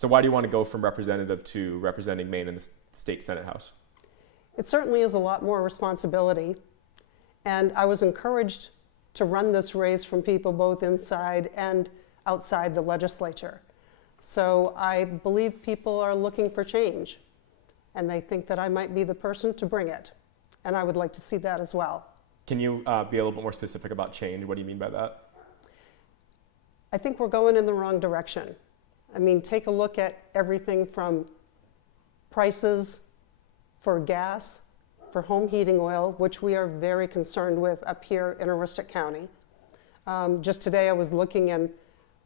So why do you want to go from representative to representing Maine in the state Senate House? It certainly is a lot more responsibility, and I was encouraged to run this race from people both inside and outside the legislature. So I believe people are looking for change, and they think that I might be the person to bring it, and I would like to see that as well. Can you be a little bit more specific about change? What do you mean by that? I think we're going in the wrong direction. I mean, take a look at everything from prices for gas, for home heating oil, which we are very concerned with up here in Aroostook County. Just today I was looking, and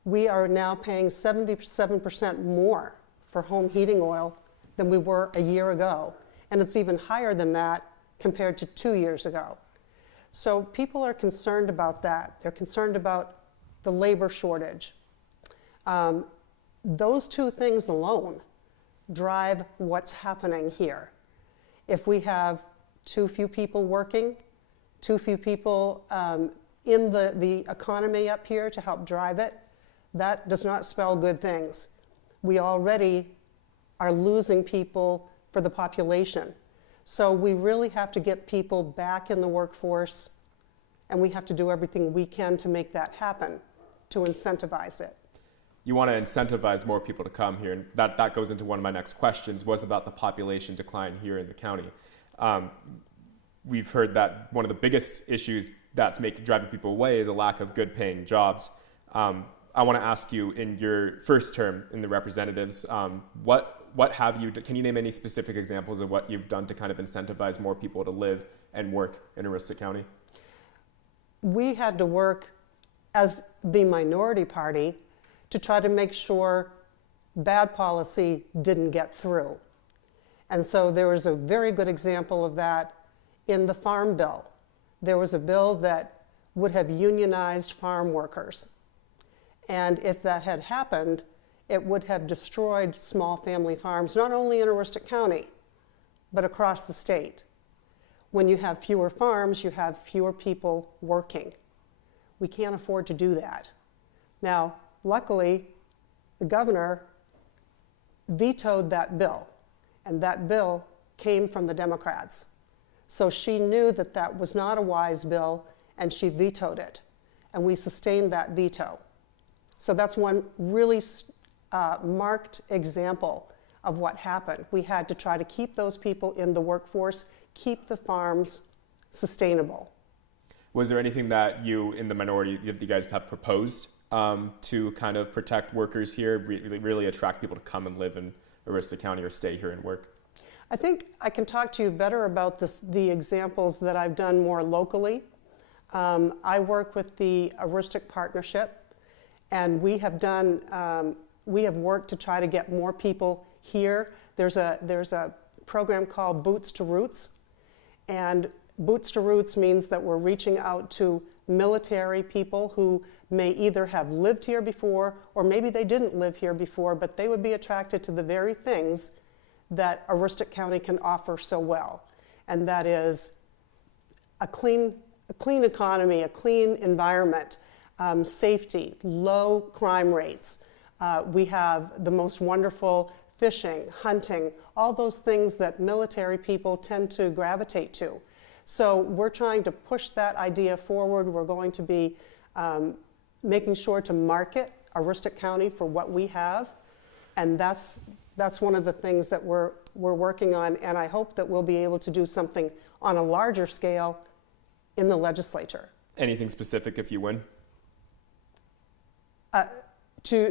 we are now paying 77% more for home heating oil than we were a year ago. And it's even higher than that compared to 2 years ago. So people are concerned about that. They're concerned about the labor shortage. Those two things alone drive what's happening here. If we have too few people working, too few people in the economy up here to help drive it, that does not spell good things. We already are losing people for the population. So we really have to get people back in the workforce, and we have to do everything we can to make that happen, to incentivize it. You want to incentivize more people to come here, and that goes into one of my next questions, was about the population decline here in the county. We've heard that one of the biggest issues that's driving people away is a lack of good paying jobs. I want to ask you, in your first term in the representatives, what have you, can you name any specific examples of what you've done to kind of incentivize more people to live and work in Aroostook County? We had to work as the minority party to try to make sure bad policy didn't get through. And so there was a very good example of that in the farm bill. There was a bill that would have unionized farm workers. And if that had happened, it would have destroyed small family farms, not only in Aroostook County, but across the state. When you have fewer farms, you have fewer people working. We can't afford to do that. Now, luckily, the governor vetoed that bill, and that bill came from the Democrats. So she knew that that was not a wise bill, and she vetoed it, and we sustained that veto. So that's one really marked example of what happened. We had to try to keep those people in the workforce, keep the farms sustainable. Was there anything that you, in the minority, that you guys have proposed to kind of protect workers here, really attract people to come and live in Aroostook County or stay here and work? I think I can talk to you better about the examples that I've done more locally. I work with the Aroostook Partnership, and we have worked to try to get more people here. There's a program called Boots to Roots, and Boots to Roots means that we're reaching out to military people who may either have lived here before, or maybe they didn't live here before, but they would be attracted to the very things that Aroostook County can offer so well, and that is a clean economy, a clean environment, safety, low crime rates. We have the most wonderful fishing, hunting, all those things that military people tend to gravitate to. So we're trying to push that idea forward. We're going to be making sure to market Aroostook County for what we have, and that's one of the things that we're working on, and I hope that we'll be able to do something on a larger scale in the legislature. Anything specific if you win?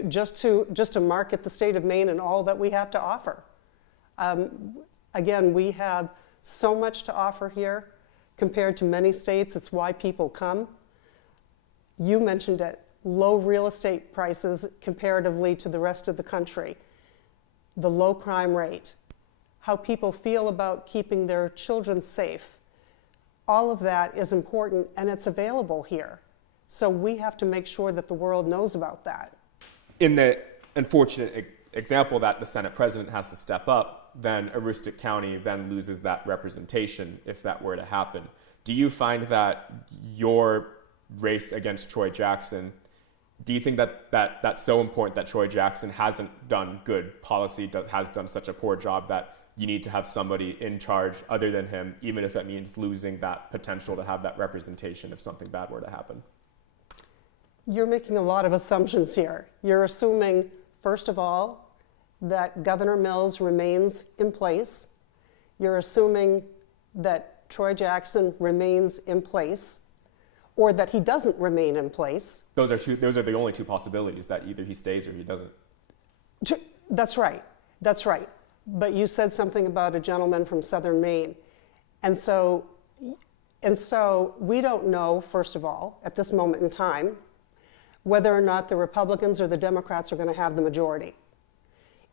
Just to market the state of Maine and all that we have to offer. Again, we have so much to offer here compared to many states. It's why people come. You mentioned it, low real estate prices comparatively to the rest of the country, the low crime rate, how people feel about keeping their children safe. All of that is important, and it's available here. So we have to make sure that the world knows about that. In the unfortunate example that the Senate president has to step up, then Aroostook County then loses that representation if that were to happen. Do you find that your race against Troy Jackson Do you think that's so important that Troy Jackson hasn't done good policy, has done such a poor job that you need to have somebody in charge other than him, even if it means losing that potential to have that representation if something bad were to happen? You're making a lot of assumptions here. You're assuming, first of all, that Governor Mills remains in place. You're assuming that Troy Jackson remains in place, or that he doesn't remain in place. Those are the only two possibilities, that either he stays or he doesn't. That's right. That's right. But you said something about a gentleman from Southern Maine. And so we don't know, first of all, at this moment in time, whether or not the Republicans or the Democrats are going to have the majority.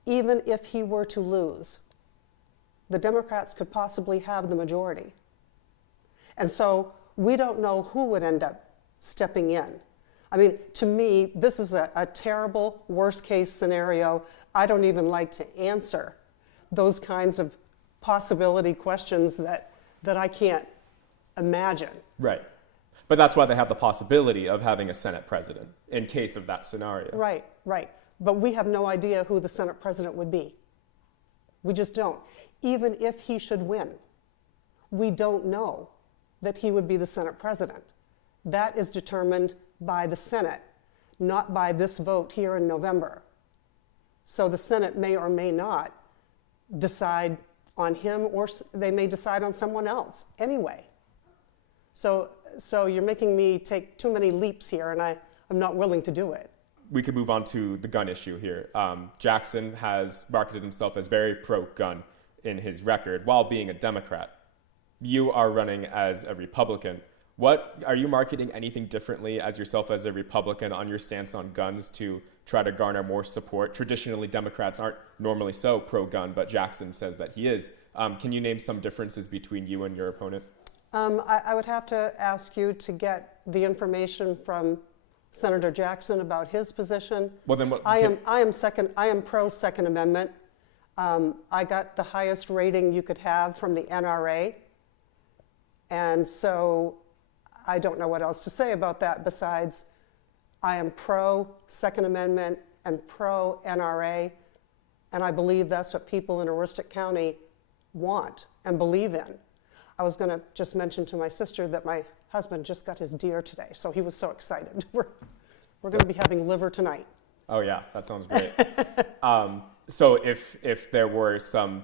Even if he were to lose, the Democrats could possibly have the majority. And so we don't know who would end up stepping in. I mean, to me, this is a terrible worst case scenario. I don't even like to answer those kinds of possibility questions that I can't imagine. Right. But that's why they have the possibility of having a Senate president in case of that scenario. Right, right. But we have no idea who the Senate president would be. We just don't. Even if he should win, we don't know that he would be the Senate president. That is determined by the Senate, not by this vote here in November. So the Senate may or may not decide on him, or they may decide on someone else anyway. So you're making me take too many leaps here, and I'm not willing to do it. We could move on to the gun issue here. Jackson has marketed himself as very pro-gun in his record while being a Democrat. You are running as a Republican. What are you marketing anything differently as yourself as a Republican on your stance on guns to try to garner more support? Traditionally, Democrats aren't normally so pro-gun, but Jackson says that he is. Can you name some differences between you and your opponent? I would have to ask you to get the information from Senator Jackson about his position. Well, then what? I am pro Second Amendment. I got the highest rating you could have from the NRA, and so I don't know what else to say about that besides I am pro Second Amendment and pro NRA, and I believe that's what people in Aroostook County want and believe in. I was going to just mention to my sister that my husband just got his deer today, so he was so excited. We're going to be having liver tonight. Oh yeah, that sounds great. So if there were some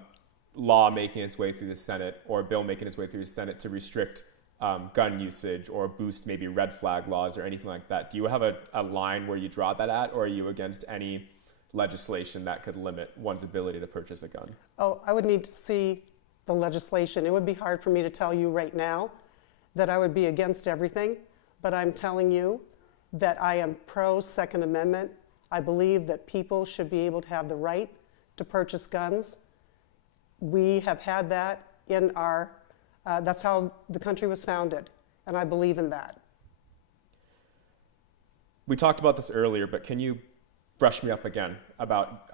law making its way through the Senate or a bill making its way through the Senate to restrict gun usage or boost maybe red flag laws or anything like that, do you have a line where you draw that at, or are you against any legislation that could limit one's ability to purchase a gun? Oh, I would need to see the legislation. It would be hard for me to tell you right now that I would be against everything, but I'm telling you that I am pro Second Amendment. I believe that people should be able to have the right to purchase guns. We have had that in our, that's how the country was founded, and I believe in that. We talked about this earlier, but can you brush me up again about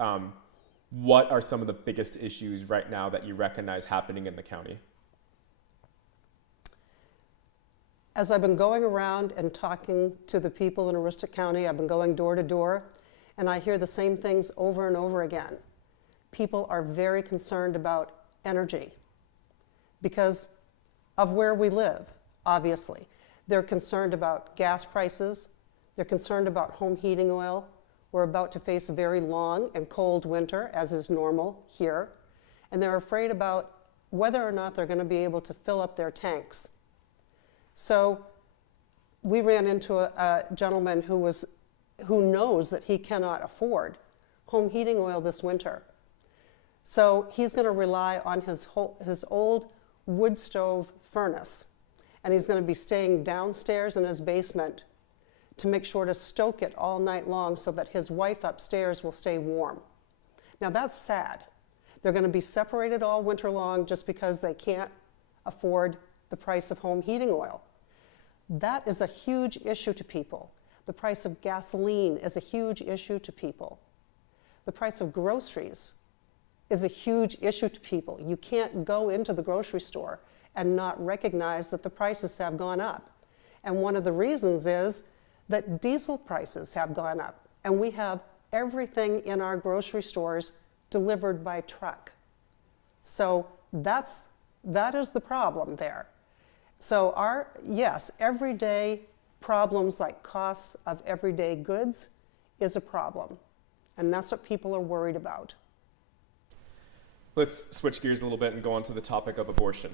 what are some of the biggest issues right now that you recognize happening in the county? As I've been going around and talking to the people in Aroostook County, I've been going door to door, and I hear the same things over and over again. People are very concerned about energy because of where we live, obviously. They're concerned about gas prices. They're concerned about home heating oil. We're about to face a very long and cold winter, as is normal here. And they're afraid about whether or not they're going to be able to fill up their tanks. So we ran into a gentleman who knows that he cannot afford home heating oil this winter. So he's going to rely on his old wood stove furnace, and he's going to be staying downstairs in his basement to make sure to stoke it all night long so that his wife upstairs will stay warm. Now that's sad. They're going to be separated all winter long just because they can't afford the price of home heating oil. That is a huge issue to people. The price of gasoline is a huge issue to people. The price of groceries is a huge issue to people. You can't go into the grocery store and not recognize that the prices have gone up. And one of the reasons is that diesel prices have gone up, and we have everything in our grocery stores delivered by truck. So that is the problem there. So yes, everyday problems like costs of everyday goods is a problem, and that's what people are worried about. Let's switch gears a little bit and go on to the topic of abortion.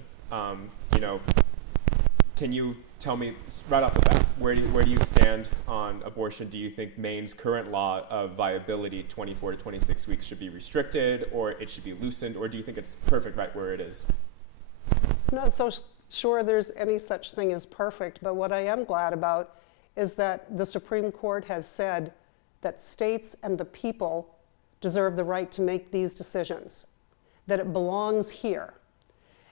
Can you tell me right off the bat, where do you stand on abortion? Do you think Maine's current law of viability, 24 to 26 weeks, should be restricted, or it should be loosened, or do you think it's perfect right where it is? I'm not so sure there's any such thing as perfect, but what I am glad about is that the Supreme Court has said that states and the people deserve the right to make these decisions, that it belongs here.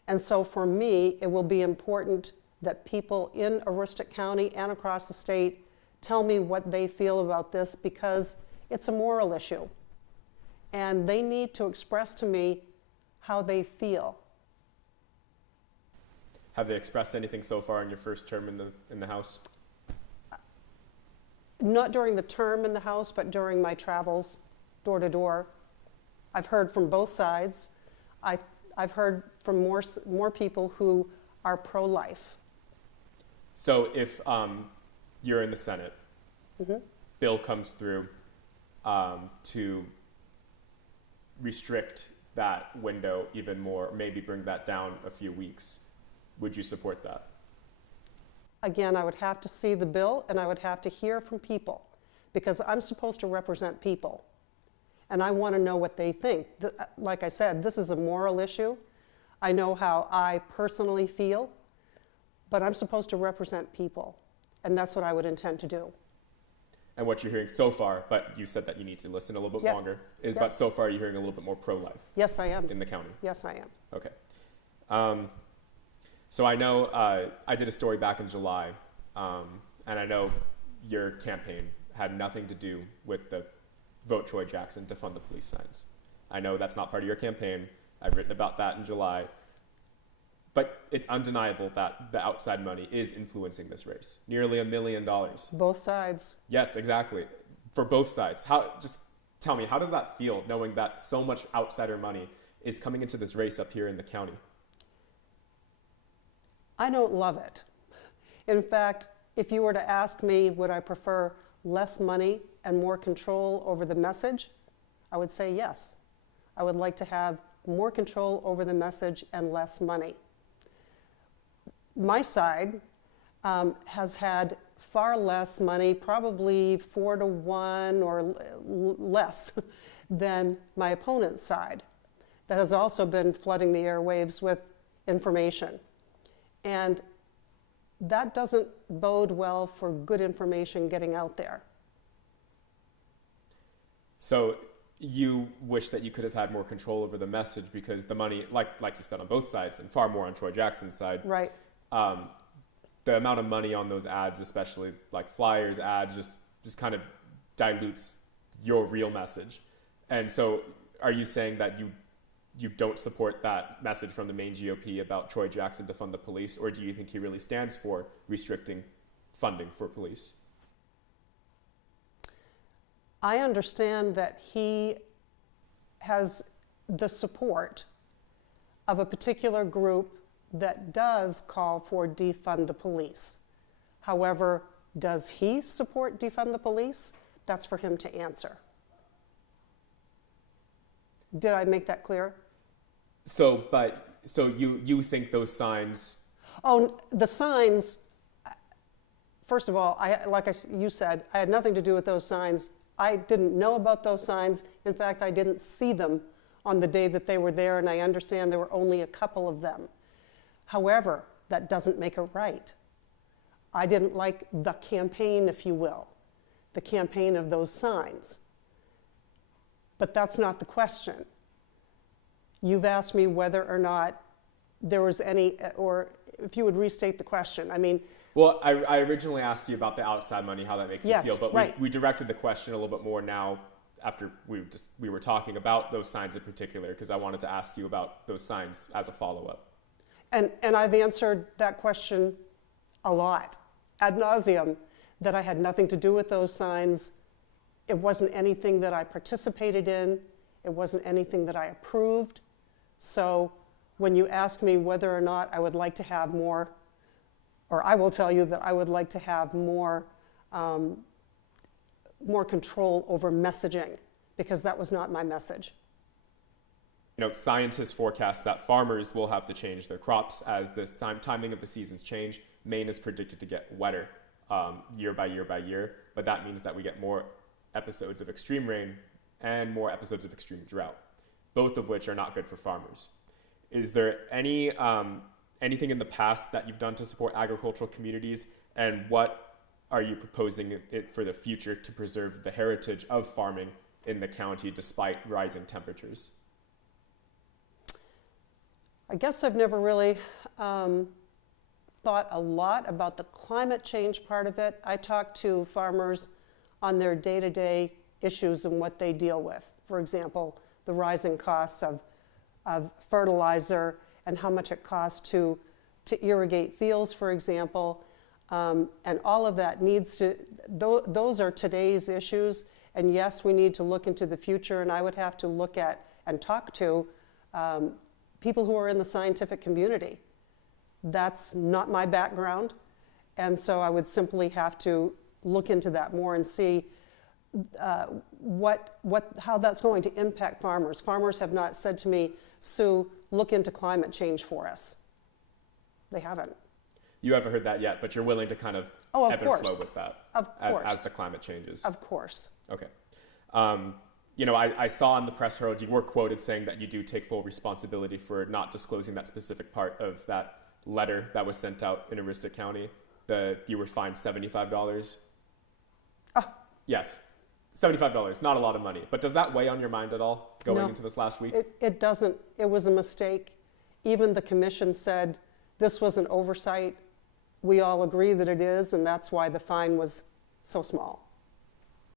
And so for me, it will be important that people in Aroostook County and across the state tell me what they feel about this, because it's a moral issue. And they need to express to me how they feel. Have they expressed anything so far in your first term in the House? Not during the term in the House, but during my travels door to door. I've heard from both sides. I've heard from more people who are pro-life. So if you're in the Senate, bill comes through to restrict that window even more, maybe bring that down a few weeks, would you support that? Again, I would have to see the bill, and I would have to hear from people, because I'm supposed to represent people, and I want to know what they think. Like I said, this is a moral issue. I know how I personally feel, but I'm supposed to represent people, and that's what I would intend to do. And what you're hearing so far, but you said that you need to listen a little bit longer, but so far you're hearing a little bit more pro-life. Yes, I am. In the county. Yes, I am. Okay. So I know I did a story back in July, and I know your campaign had nothing to do with the Vote Troy Jackson, defund the police signs. I know that's not part of your campaign. I've written about that in July. But it's undeniable that the outside money is influencing this race. Nearly $1 million. Both sides. Yes, exactly. For both sides. Just tell me, how does that feel, knowing that so much outsider money is coming into this race up here in the county? I don't love it. In fact, if you were to ask me, would I prefer less money and more control over the message, I would say yes. I would like to have more control over the message and less money. My side has had far less money, probably 4 to 1 or less than my opponent's side, that has also been flooding the airwaves with information. And that doesn't bode well for good information getting out there. So you wish that you could have had more control over the message, because the money, like you said, on both sides, and far more on Troy Jackson's side. Right. The amount of money on those ads, especially like flyers, ads, just kind of dilutes your real message. And so are you saying that you don't support that message from the Maine GOP about Troy Jackson defund the police, or do you think he really stands for restricting funding for police? I understand that he has the support of a particular group that does call for defund the police. However, does he support defund the police? That's for him to answer. Did I make that clear? So you think those signs? Oh, the signs, first of all, you said, I had nothing to do with those signs. I didn't know about those signs. In fact, I didn't see them on the day that they were there, and I understand there were only a couple of them. However, that doesn't make it right. I didn't like the campaign, if you will, the campaign of those signs. But that's not the question. You've asked me whether or not there was any, or if you would restate the question. I mean, well, I originally asked you about the outside money, how that makes you feel, but right. we directed the question a little bit more now after we were talking about those signs in particular, because I wanted to ask you about those signs as a follow-up. And I've answered that question a lot, ad nauseum, that I had nothing to do with those signs. It wasn't anything that I participated in. It wasn't anything that I approved. So when you ask me whether or not I would like to have more, or I will tell you that I would like to have more, more control over messaging, because that was not my message. You know, scientists forecast that farmers will have to change their crops as the timing of the seasons change. Maine is predicted to get wetter year by year by year, but that means that we get more episodes of extreme rain and more episodes of extreme drought, both of which are not good for farmers. Is there anything in the past that you've done to support agricultural communities, and what are you proposing for the future to preserve the heritage of farming in the county despite rising temperatures? I guess I've never really thought a lot about the climate change part of it. I talk to farmers on their day-to-day issues and what they deal with. For example, the rising costs of fertilizer and how much it costs to irrigate fields, for example. And all of that needs to, those are today's issues. And yes, we need to look into the future, and I would have to look at and talk to people who are in the scientific community. That's not my background, and so I would simply have to look into that more and see how that's going to impact farmers. Farmers have not said to me, Sue, look into climate change for us. They haven't. You haven't heard that yet, but you're willing to kind of ebb and flow with that as the climate changes. Of course. Okay. You know, I saw in the Press Herald you were quoted saying that you do take full responsibility for not disclosing that specific part of that letter that was sent out in Aroostook County. You were fined $75. Oh. Yes, $75. Not a lot of money, but does that weigh on your mind at all going into this last week? It doesn't. It was a mistake. Even the commission said this was an oversight. We all agree that it is, and that's why the fine was so small.